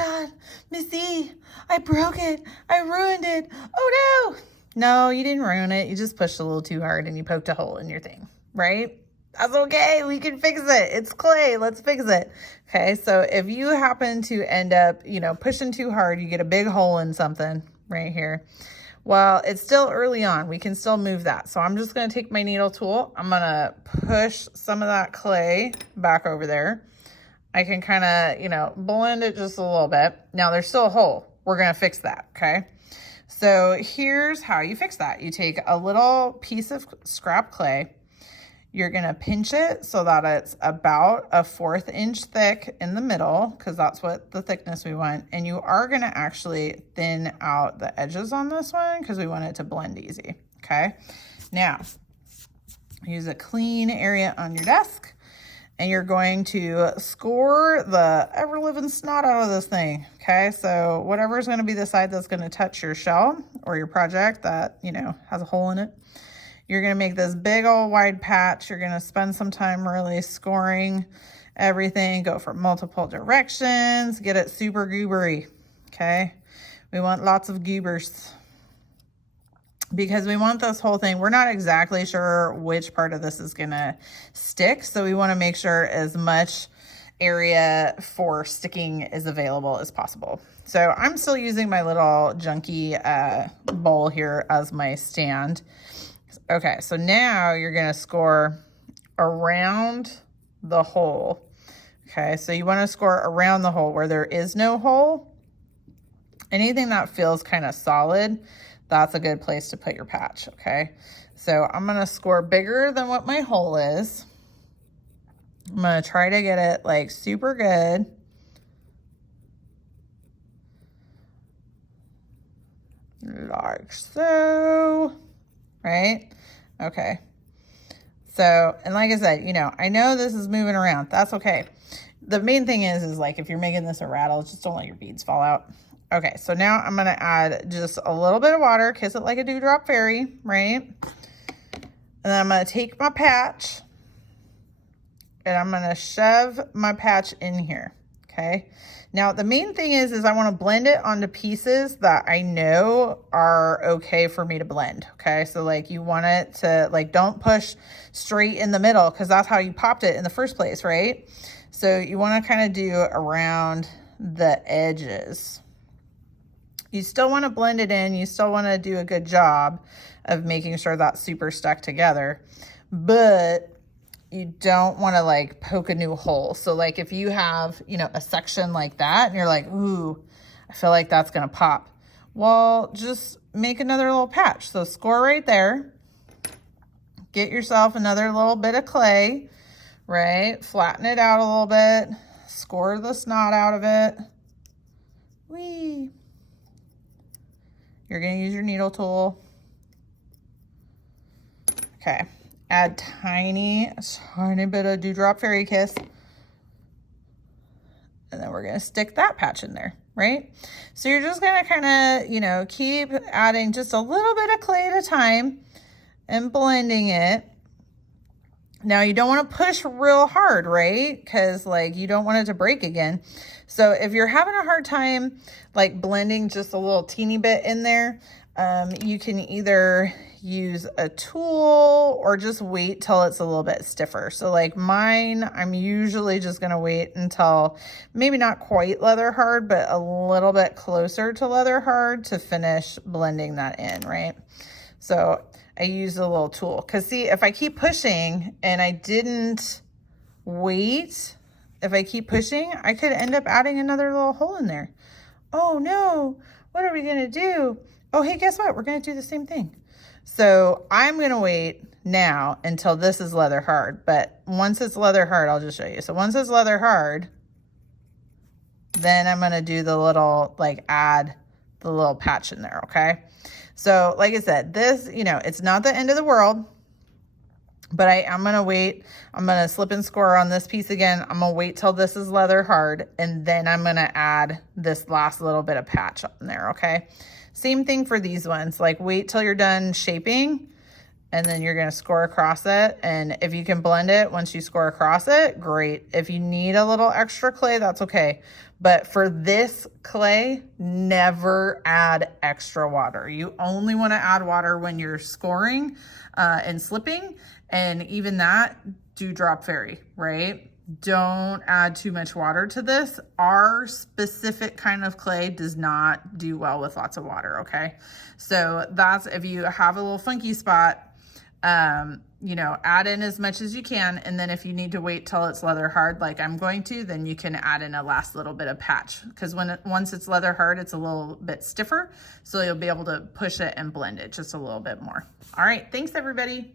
God, Missy, I broke it. I ruined it. Oh no. No, you didn't ruin it. You just pushed a little too hard and you poked a hole in your thing, right? That's okay. We can fix it. It's clay. Let's fix it. Okay. So if you happen to end up, pushing too hard, you get a big hole in something right here. Well, it's still early on. We can still move that. So I'm just going to take my needle tool. I'm going to push some of that clay back over there. I can kind of, blend it just a little bit. Now there's still a hole. We're going to fix that. Okay. So here's how you fix that. You take a little piece of scrap clay. You're going to pinch it so that it's about a 1/4 inch thick in the middle, because that's what the thickness we want. And you are going to actually thin out the edges on this one because we want it to blend easy. Okay. Now, use a clean area on your desk and you're going to score the ever-living snot out of this thing. Okay. So whatever is going to be the side that's going to touch your shell or your project that, has a hole in it. You're going to make this big old wide patch. You're going to spend some time really scoring everything, go for multiple directions, get it super goobery, okay? We want lots of goobers because we want this whole thing. We're not exactly sure which part of this is going to stick, so we want to make sure as much area for sticking is available as possible. So I'm still using my little junky bowl here as my stand. Okay, so now you're going to score around the hole. Okay, so you want to score around the hole where there is no hole. Anything that feels kind of solid, that's a good place to put your patch, okay? So I'm going to score bigger than what my hole is. I'm going to try to get it like super good. Like so, right? Okay. So, and like I said, I know this is moving around. That's okay. The main thing is like, if you're making this a rattle, just don't let your beads fall out. Okay. So now I'm going to add just a little bit of water, kiss it like a dewdrop fairy, right? And then I'm going to take my patch and I'm going to shove my patch in here. Okay. Now, the main thing is I want to blend it onto pieces that I know are okay for me to blend. Okay. So like you want it to don't push straight in the middle because that's how you popped it in the first place, right? So you want to kind of do around the edges. You still want to blend it in. You still want to do a good job of making sure that's super stuck together, but you don't want to poke a new hole. So like if you have, a section like that and you're like, ooh, I feel like that's going to pop. Well, just make another little patch. So score right there. Get yourself another little bit of clay, right? Flatten it out a little bit. Score the snot out of it. Whee. You're going to use your needle tool. Okay. Add tiny bit of dewdrop fairy kiss. And then we're going to stick that patch in there, right? So you're just going to kind of, keep adding just a little bit of clay at a time and blending it. Now you don't want to push real hard, right? Because you don't want it to break again. So if you're having a hard time blending just a little teeny bit in there, you can either use a tool or just wait till it's a little bit stiffer. So like mine, I'm usually just going to wait until maybe not quite leather hard, but a little bit closer to leather hard to finish blending that in, right? So I use a little tool because see, if I keep pushing and I didn't wait, if I keep pushing, I could end up adding another little hole in there. Oh no, what are we going to do? Oh, hey, guess what? We're going to do the same thing. So I'm going to wait now until this is leather hard. But once it's leather hard, I'll just show you. So once it's leather hard, then I'm going to do the little, add the little patch in there, okay? So like I said, this, it's not the end of the world. But I'm going to wait. I'm going to slip and score on this piece again. I'm going to wait till this is leather hard. And then I'm going to add this last little bit of patch on there, okay? Same thing for these ones. Wait till you're done shaping and then you're gonna score across it. And if you can blend it once you score across it, great. If you need a little extra clay, that's okay. But for this clay, never add extra water. You only wanna add water when you're scoring and slipping. And even that, Dewdrop Fairy, right? Don't add too much water to this. Our specific kind of clay does not do well with lots of water, okay? So that's, if you have a little funky spot, you know, add in as much as you can. And then if you need to wait till it's leather hard, like I'm going to, then you can add in a last little bit of patch. Because once it's leather hard, it's a little bit stiffer. So you'll be able to push it and blend it just a little bit more. All right, thanks everybody.